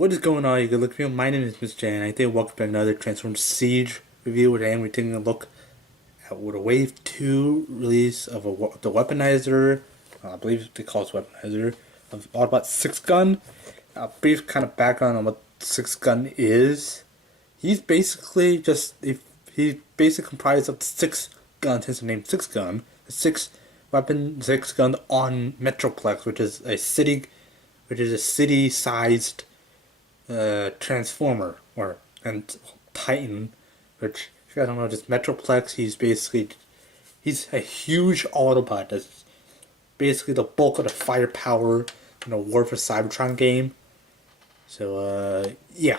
What is going on, you good look people? My name is Mr. J, and I think welcome to another Transformers Siege review. Today we're taking a look at what a Wave 2 release of the weaponizer, I believe they call it weaponizer, of Autobots Sixgun. A brief kind of background on what Sixgun is. He's basically he's basically comprised of 6 guns, hence the name Sixgun. 6 gun on Metroplex, which is a city-sized Transformer and Titan, which if you guys don't know, just Metroplex. He's a huge Autobot that's basically the bulk of the firepower in the War for Cybertron game. So yeah,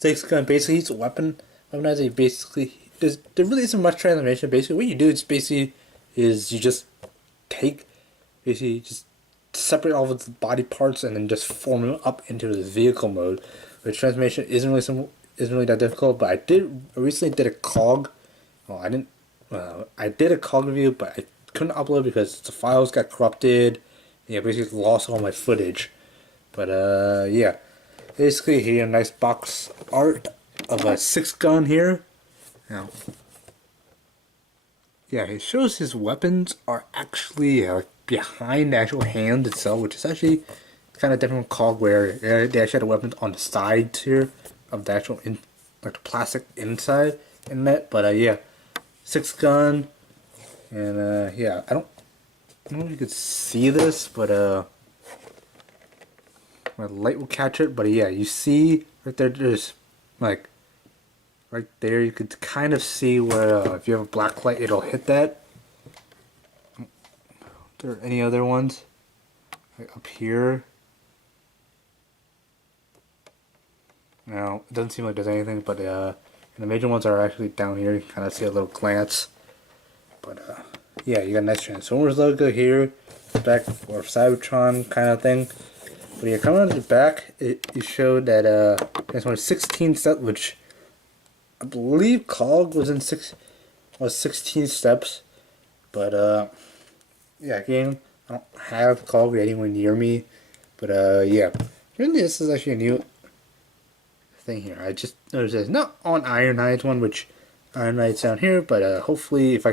Sixgun basically he's a weaponizer. There really isn't much transformation. Basically, what you do is you just separate all of the body parts and then just form them up into the vehicle mode. The transformation isn't really that difficult, but I recently did a COG. Well, I did a COG review, but I couldn't upload because the files got corrupted. Yeah, basically lost all my footage. But yeah, basically here, nice box art of a Sixgun here. Now, yeah, it shows his weapons are actually behind the actual hand itself, which is actually kind of different from COG, where they actually had the weapons on the sides here of the actual the plastic inside in that. But yeah, Sixgun, and yeah, I don't know if you could see this, but my light will catch it. But yeah, you see right there, there's like right there, you could kind of see where if you have a black light, it'll hit that. Are there any other ones like up here? No, it doesn't seem like there's anything, but and the major ones are actually down here. You can kind of see a little glance. But yeah, you got a nice Transformers logo here, back for Cybertron kind of thing. But yeah, coming on the back, you showed that Transformers 16 steps, which I believe COG was 16 steps. But yeah, again, I don't have COG anywhere near me. But yeah, really, this is actually a new thing here. I just noticed it's not on Iron Knight's one, which Iron Knight's down here. But hopefully, if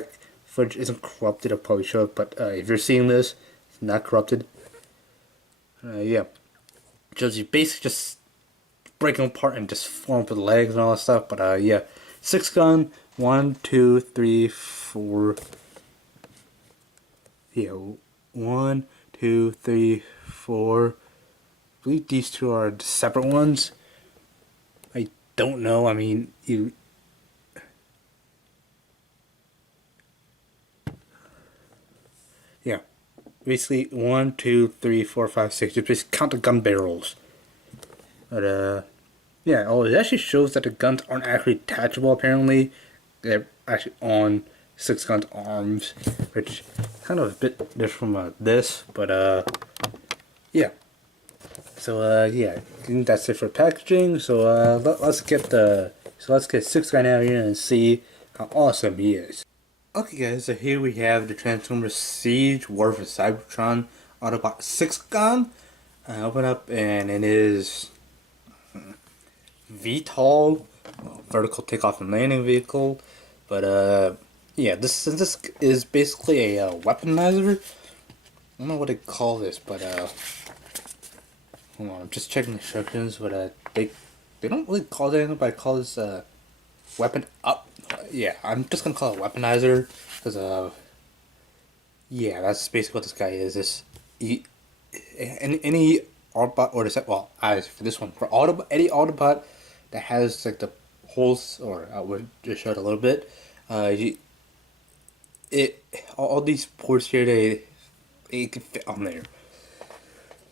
footage isn't corrupted, I'll probably show it. But if you're seeing this, it's not corrupted. Yeah, just you basically just break them apart and just form up the legs and all that stuff. But yeah, Sixgun, 1, 2, 3, 4. Yeah, 1, 2, 3, 4. I believe these two are separate ones. I don't know. I mean, yeah, basically 1, 2, 3, 4, 5, 6. Just count the gun barrels. But yeah. Oh, it actually shows that the guns aren't actually detachable. Apparently, they're actually on Sixgun's arms, which kind of a bit different from this. But yeah. So yeah, I think that's it for packaging. So let's get Sixgun out here and see how awesome he is. Okay, guys. So here we have the Transformers Siege War for Cybertron Autobot Sixgun. Open up, and it is VTOL, vertical takeoff and landing vehicle. But yeah, this is basically a weaponizer. I don't know what they call this, but hold on, I'm just checking the instructions. But they don't really call it anything, but I call this weapon up. Yeah, I'm just gonna call it weaponizer because yeah, that's basically what this guy is. Any Autobot, or as for this one, for any Autobot that has like the holes, or I would just show it a little bit. All these ports here, it can fit on there.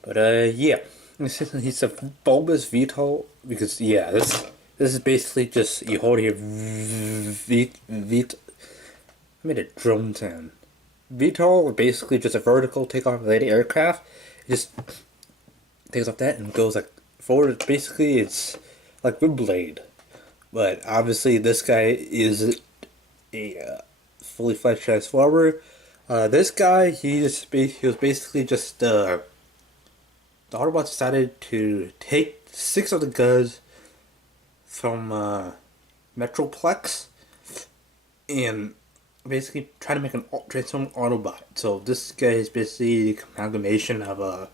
But yeah, he's a bulbous VTOL, because yeah, this is basically just you hold here. I made a drum sound. VTOL basically just a vertical takeoff related aircraft. It just takes off that and goes like forward. Basically, it's like Blade, but obviously this guy is a fully fledged Transformer. This guy, he was basically just the Autobots decided to take 6 of the guns from Metroplex, and basically trying to make an transform Autobot. So this guy is basically the amalgamation of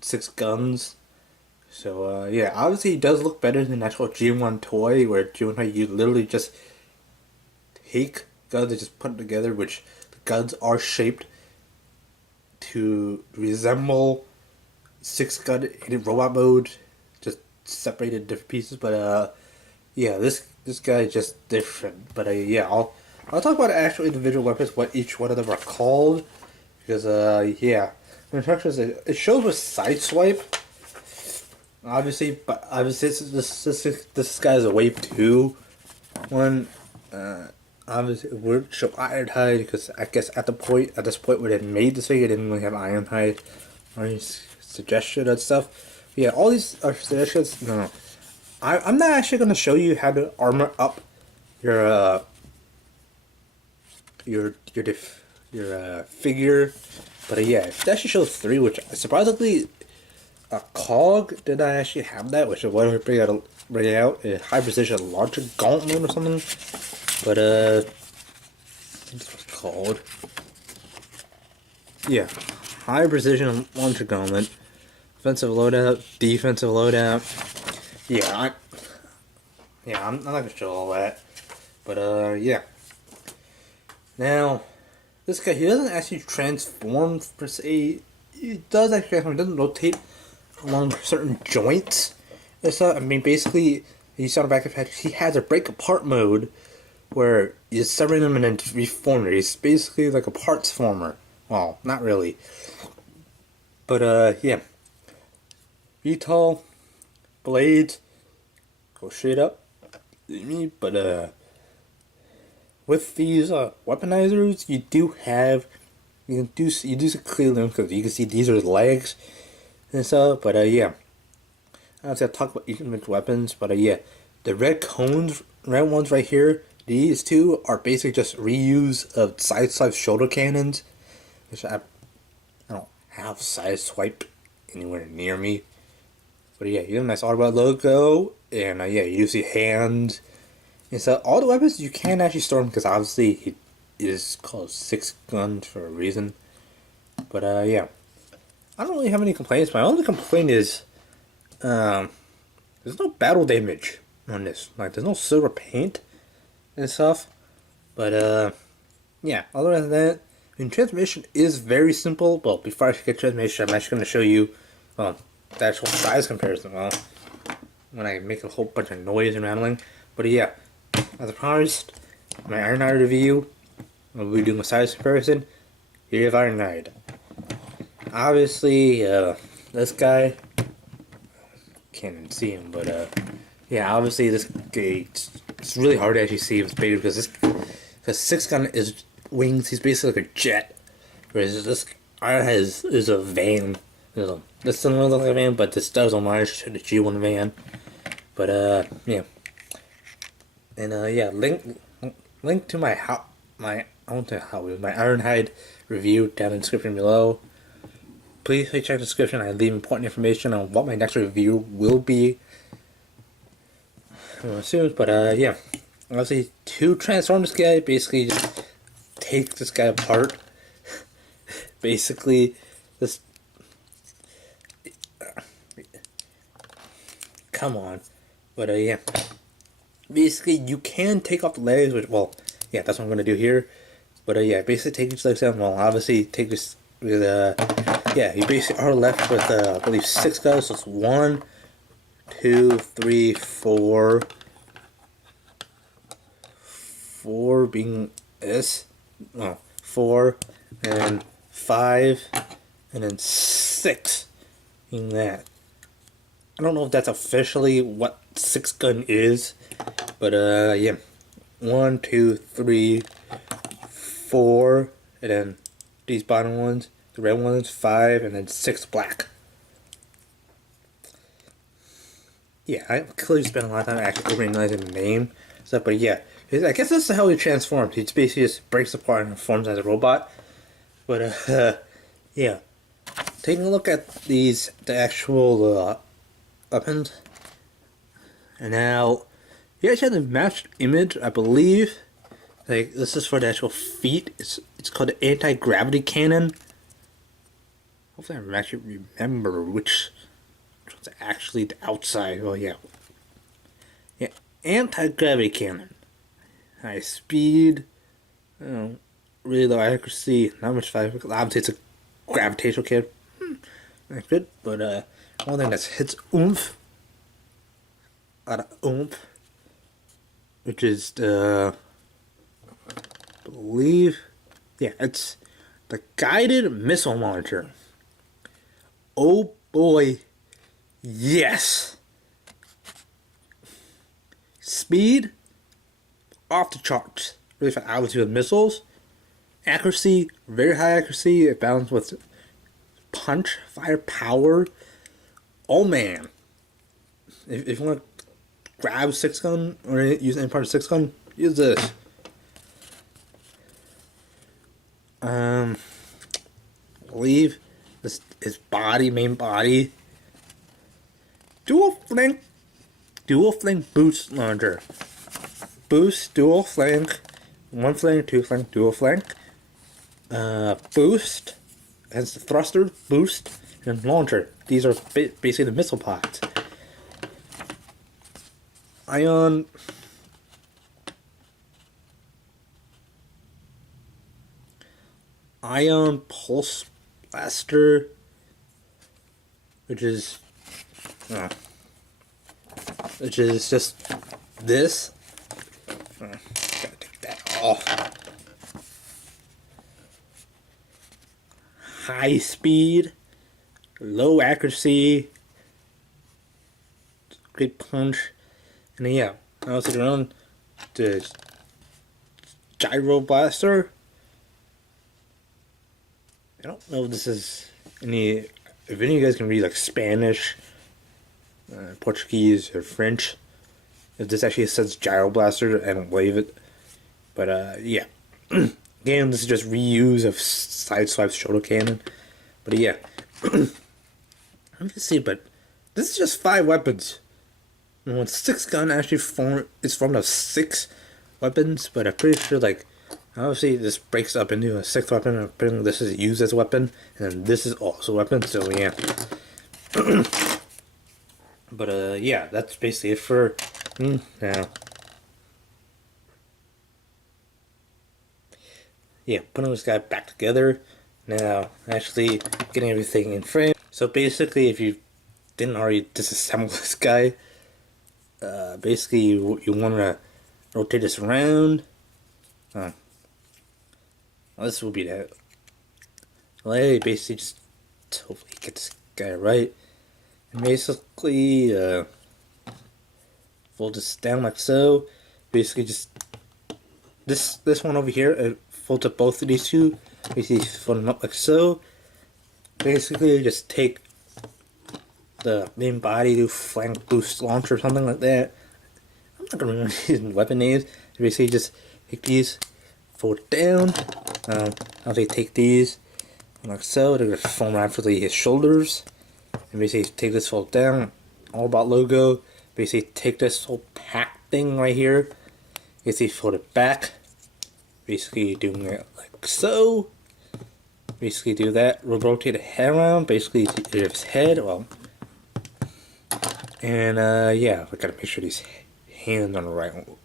6 guns. So yeah, obviously he does look better than the actual G1 toy, where G1 toy you literally just take guns and just put them together, which the guns are shaped to resemble Sixgun in robot mode, just separated different pieces. But yeah, this guy is just different. But yeah, I'll talk about actual individual weapons, what each one of them are called, because yeah, the instructions it shows with sideswipe. Obviously, but obviously this guy's a wave 2 one. Obviously, it would show Ironhide because I guess at this point where they made this figure, it didn't really have Ironhide or any suggestion and stuff. But yeah, all these are suggestions. No, I'm not actually gonna show you how to armor up your figure, but yeah, it actually shows 3, which surprisingly. A cog did I actually have that, which is what I bring out a high precision launcher gauntlet or something. But what's it called? Yeah, high precision launcher gauntlet, offensive loadout, defensive loadout. Yeah, I'm not gonna show all that, but yeah. Now, this guy, he doesn't actually transform per se. He does actually transform. He doesn't rotate along certain joints. So, I mean, basically, you saw the back of it, he has a break apart mode where you separate them and then reform it. He's basically like a parts former. Well, not really. But, yeah. VTOL, blades, go straight up. But, with these weaponizers, you do see clear them because you can see these are his legs and stuff. But yeah, I was gonna talk about each of the weapons. But yeah, the red ones right here. These two are basically just reuse of sideswipe shoulder cannons, which I don't have sideswipe anywhere near me. But yeah, you have a nice Autobot logo, and yeah, you see hands. And so all the weapons you can actually store them because obviously it is called Sixgun for a reason. But yeah, I don't really have any complaints. My only complaint is there's no battle damage on this. Like there's no silver paint and stuff. But yeah, other than that, I mean, transmission is very simple. Well, before I get transmission, I'm actually going to show you the actual size comparison. Well, when I make a whole bunch of noise and rattling. But yeah, as I promised, my Ironhide review, we'll be doing a size comparison. Here's Ironhide. Obviously, this guy, can't even see him, but yeah, obviously this guy, it's really hard to actually see him bigger because Sixgun is wings. He's basically like a jet, whereas this Ironhide is a van. This doesn't really look like a van, but this does homage to the G1 van. But yeah. And yeah, link to my Ironhide review down in the description below. Please check the description. I leave important information on what my next review will be soon. But yeah, obviously to transform this guy, basically just take this guy apart. Basically, this. Come on, but yeah. Basically, you can take off the legs, which, well, yeah, that's what I'm going to do here. But, yeah, basically take these legs down. Well, obviously, take this with, yeah, you basically are left with, I believe, 6 guys. So it's 1, 2, 3, 4. 4 being this. Oh, 4, and 5, and then 6 being that. I don't know if that's officially what Sixgun is. But yeah, 1, 2, 3, 4, and then these bottom ones, the red ones, 5, and then 6 black. Yeah, I clearly spent a lot of time actually organizing the name stuff, but yeah, I guess that's how he transforms. He basically just breaks apart and forms as a robot. But yeah, taking a look at the actual weapons. And now, you actually have the matched image, I believe. Like, this is for the actual feet. It's called the anti-gravity cannon. Hopefully I actually remember which one's actually the outside. Oh, yeah. Yeah, anti-gravity cannon. High speed. Really low accuracy. Not much fire. Obviously, it's a gravitational cannon. Not good. But, one thing that hits oomph. A lot of oomph. Which is the... I believe... Yeah, it's the guided missile launcher. Oh boy. Yes. Speed off the charts. Really fast, obviously with missiles. Accuracy, very high accuracy. It balanced with punch, firepower. Oh man. If you want to grab Sixgun or use any part of Sixgun, use this. I believe this is main body. Dual flank boost launcher. Boost, dual flank, one flank, two flank, dual flank. Boost, has the thruster, boost, and launcher. These are basically the missile pods. Ion pulse blaster, which is just this. Gotta take that off. High speed, low accuracy, great punch, and then, yeah, I also go on the gyro blaster. I don't know if this is if any of you guys can read like Spanish, Portuguese, or French. If this actually says gyro blaster, I don't believe it. But yeah. Again, this is just reuse of Sideswipe's shoulder cannon. But yeah. Let me see, but this is just 5 weapons. And when Sixgun actually it's formed of 6 weapons, but I'm pretty sure like obviously this breaks up into a 6th weapon. Apparently this is used as a weapon, and then this is also a weapon, so yeah. But yeah, that's basically it for now. Yeah, putting this guy back together. Now, actually getting everything in frame. So basically, if you didn't already disassemble this guy, basically you want to rotate this around. Well, this will be that. Well, basically just hopefully get this guy right. And basically, fold this down like so. Basically just this one over here, fold up both of these two. Basically fold them up like so. Basically just take the main body, do flank boost launcher or something like that. I'm not gonna remember these weapon names. Basically just take these, fold it down. I'll take these like so. They're gonna form around for his shoulders. And basically take this fold down. All About logo. Basically take this whole pack thing right here. Basically fold it back. Basically doing it like so. Basically do that. We'll rotate the head around. Basically his head. Well, and yeah, we gotta make sure these hands on the right one.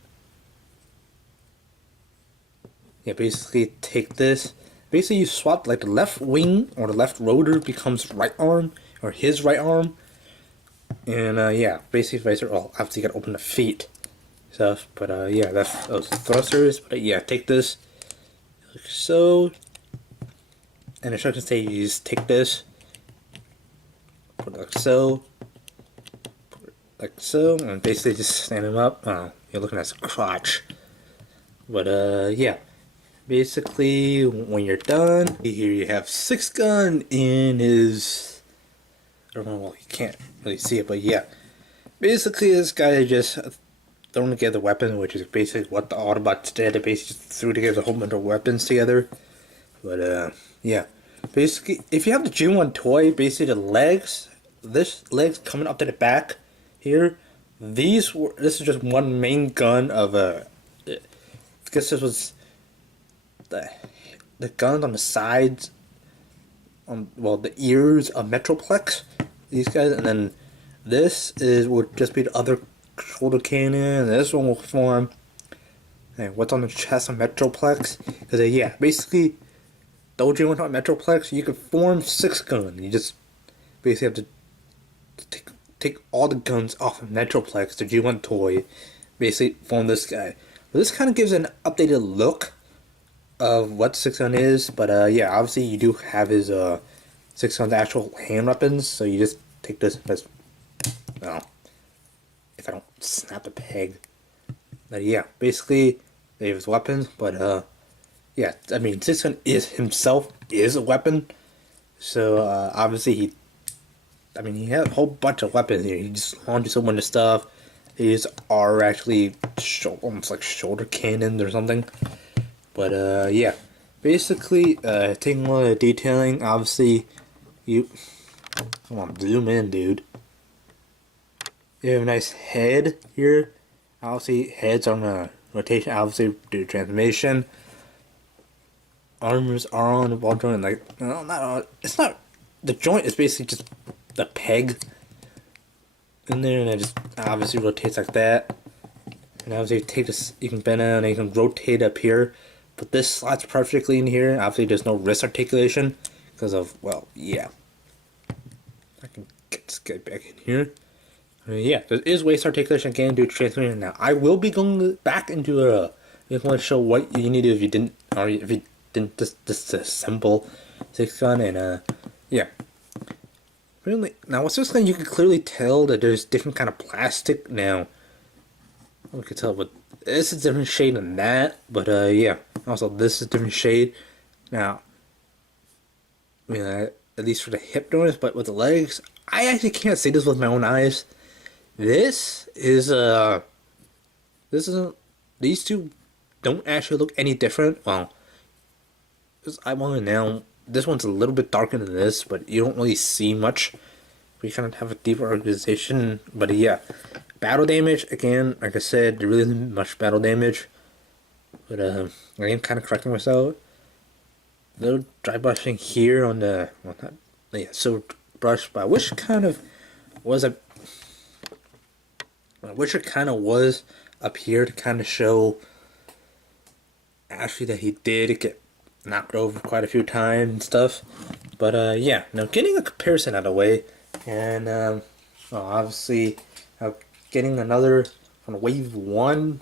Yeah, basically take this. Basically you swap like the left wing or the left rotor becomes right arm or his right arm. And yeah, basically vice versa. Well, obviously you gotta open the feet stuff. But yeah, that's those thrusters. But yeah, take this like so. And the instructions say you just take this, put it like so, and basically just stand him up. You're looking at his crotch. But yeah, basically when you're done, here you have Sixgun in his. I don't know. Well, you can't really see it, but yeah, basically this guy just thrown together a weapon, which is basically what the Autobots did. They basically just threw together a whole bunch of weapons together. But yeah, basically if you have the G1 toy, basically the legs this leg's coming up to the back here. This is just one main gun of I guess this was the guns on the sides, on the ears of Metroplex. These guys, and then this would just be the other shoulder cannon, and this one will form. And what's on the chest of Metroplex? Because yeah, basically, the OG one on Metroplex, you can form Sixgun. You just basically have to take all the guns off of Metroplex, the G1 toy, basically form this guy. But this kind of gives an updated look of what Sixgun is, but yeah, obviously you do have his Sixgun's actual hand weapons, so you just take this as, well, if I don't snap the peg. But yeah, basically they have his weapons, but yeah, I mean Sixgun himself is a weapon, so obviously he has a whole bunch of weapons here. He just launches a bunch of stuff. These are actually almost like shoulder cannons or something. But yeah, basically taking a lot of detailing. Obviously, come on, zoom in, dude. You have a nice head here. Obviously, heads on a rotation. Obviously, due to transformation. Arms are on the ball joint. Like, no, not. It's not. The joint is basically just the peg in there, and it just obviously rotates like that. And obviously, you take this. You can bend it, and you can rotate up here. But this slots perfectly in here. Obviously, there's no wrist articulation because of, well, yeah. I can get this guy back in here. Yeah, there is waist articulation again due to transformation. Now, I will be going back into I just want to show what you need to do if you didn't disassemble Sixgun, and yeah. Really, now with Sixgun, you can clearly tell that there's different kind of plastic. Now, we can tell, but this is a different shade than that. But yeah, also this is a different shade. Now, I mean, at least for the hip joints, but with the legs, I actually can't see this with my own eyes. These two don't actually look any different. Well, I want to now. This one's a little bit darker than this, but you don't really see much. We kind of have a deeper organization, but yeah, battle damage again. Like I said, there really isn't much battle damage. But I am kind of correcting myself. Little dry brushing here on the silver brush, but I wish it kind of was up here to kind of show actually that he did get knocked over quite a few times and stuff. But yeah, now getting a comparison out of the way, and well, obviously getting another from wave 1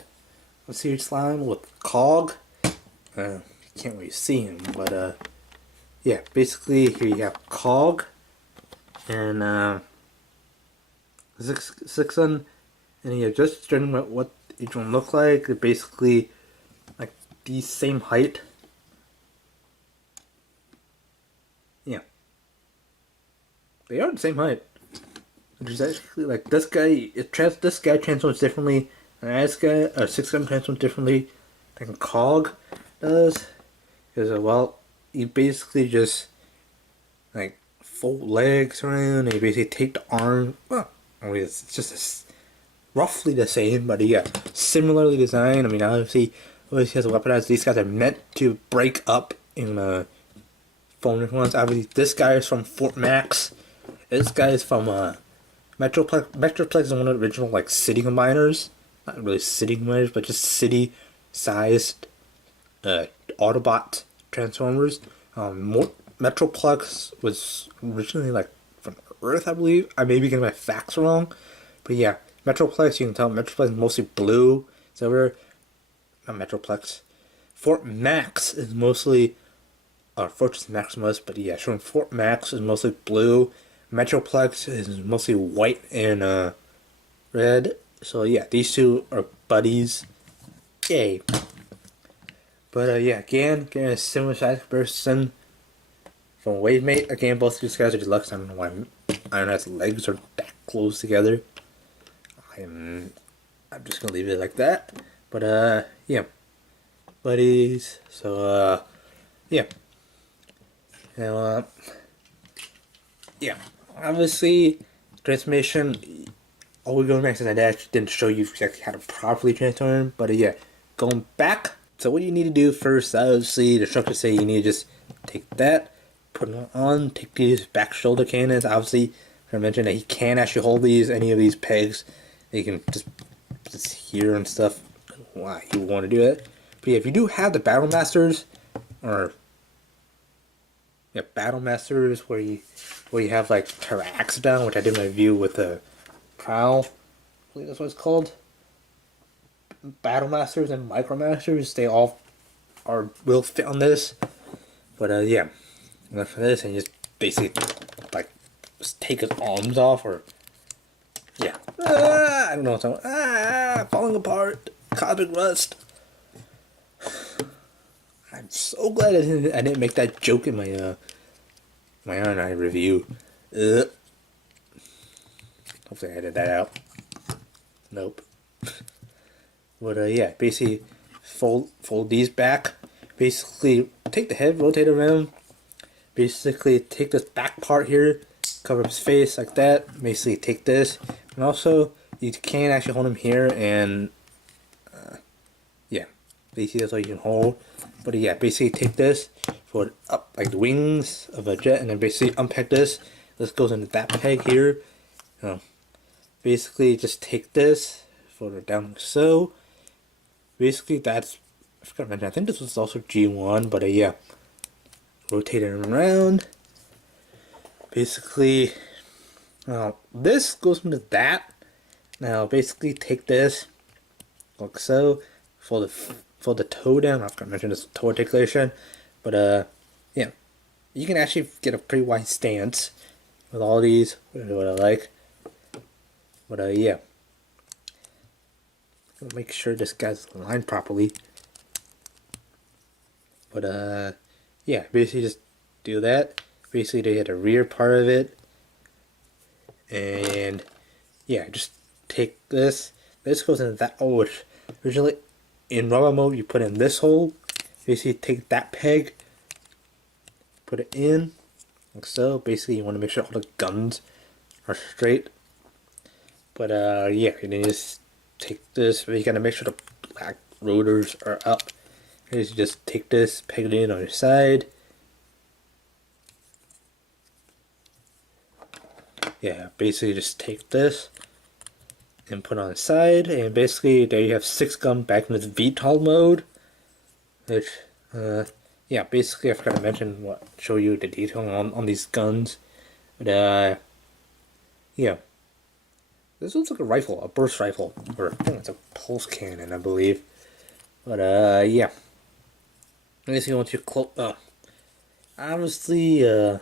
of Series Slime with Cog. You can't really see him, but yeah, basically here you have Cog and Sixgun, and you just showing what each one look like. They're basically like the same height. Yeah, they are the same height. Which is actually like this guy. This guy transforms differently, and this guy, Sixgun transforms differently than Cog does. Because well, you basically just like fold legs around, and you basically take the arm. Well, I mean, it's just roughly the same, but yeah, similarly designed. I mean, obviously, has a weaponized. These guys are meant to break up in phone ones. Obviously, this guy is from Fort Max. This guy is from Metroplex. Metroplex is one of the original like city combiners. Not really city combiners, but just city-sized Autobot transformers. Metroplex was originally like from Earth, I believe. I may be getting my facts wrong, but yeah, Metroplex. You can tell Metroplex is mostly blue. Silver. Not Metroplex. Fort Max is mostly, Fortress Maximus, but yeah, showing Fort Max is mostly blue. Metroplex is mostly white and red. So yeah, these two are buddies. Yay. But yeah, again, getting a similar size comparison from Wavemate. Again, both of these guys are deluxe. I don't know why Iron Knight's legs are that close together. I'm just gonna leave it like that. But yeah, buddies. So yeah. Now yeah, obviously transformation, all we're going back since I actually didn't show you exactly how to properly transform, but yeah, going back. So what you need to do first, obviously, the instructions say you need to just take that, put it on, take these back shoulder cannons. Obviously, I mentioned that he can actually hold any of these pegs. You can just here and stuff. Why you want to do it? But yeah, if you do have the Battle Masters, or yeah, Battle Masters where you have like Terraxodon, which I did my review with the Prowl, I believe that's what it's called. Battle Masters and Micro Masters, they all will fit on this. But yeah, enough for this, and just basically like just take his arms off, or yeah, I don't know what's on. Falling apart, cosmic rust. I'm so glad I didn't make that joke in my my Iron Eye review. Hopefully I edited that out. Nope. But yeah, basically fold these back. Basically take the head, rotate it around. Basically take this back part here, cover his face like that. Basically take this, and also you can actually hold him here, and yeah, basically that's all you can hold. But yeah, basically take this, put it up like the wings of a jet, and then basically unpeg this. This goes into that peg here. Basically just take this, put it down like so. Basically that's, I forgot to mention, I think this was also G1, but yeah, rotate it around. Basically, this goes into that. Now basically take this like so, fold the toe down. I forgot to mention this toe articulation, but yeah, you can actually get a pretty wide stance with all these, which is what I like. But yeah, make sure this guy's aligned properly. But yeah, basically just do that. Basically they hit the rear part of it, and yeah, just take this. This goes into that. Oh, which originally in robot mode you put in this hole. Basically take that peg, put it in like so. Basically you want to make sure all the guns are straight. But yeah, and then just take this, but you gotta make sure the black rotors are up. You just take this, peg it in on your side. Yeah, basically just take this and put on the side, and basically there you have Sixgun back in this VTOL mode. Which, yeah, basically I forgot to mention show you the detail on these guns. But yeah. This looks like a rifle, a burst rifle, or I think it's a pulse cannon, I believe. But yeah. Basically, once you close, obviously, gotta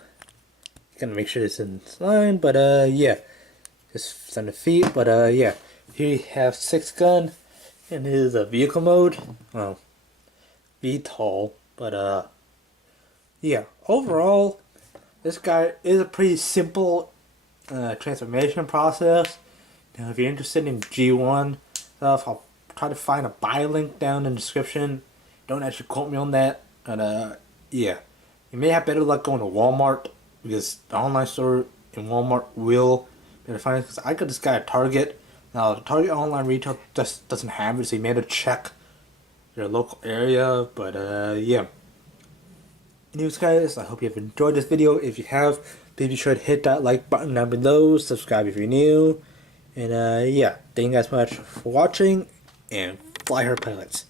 make sure it's in line. But yeah, just send the feet. But yeah, here you have Sixgun in his vehicle mode. VTOL. But yeah, overall, this guy is a pretty simple transformation process. Now, if you're interested in G1 stuff, I'll try to find a buy link down in the description. Don't actually quote me on that. But yeah, you may have better luck going to Walmart, because the online store in Walmart will better find it. Because I got this guy at Target. Now, the Target online retail just doesn't have it, so you may have to check your local area. But yeah. Anyways, guys, I hope you have enjoyed this video. If you have, please be sure to hit that like button down below. Subscribe if you're new. And yeah, thank you guys so much for watching, and fly her pilots.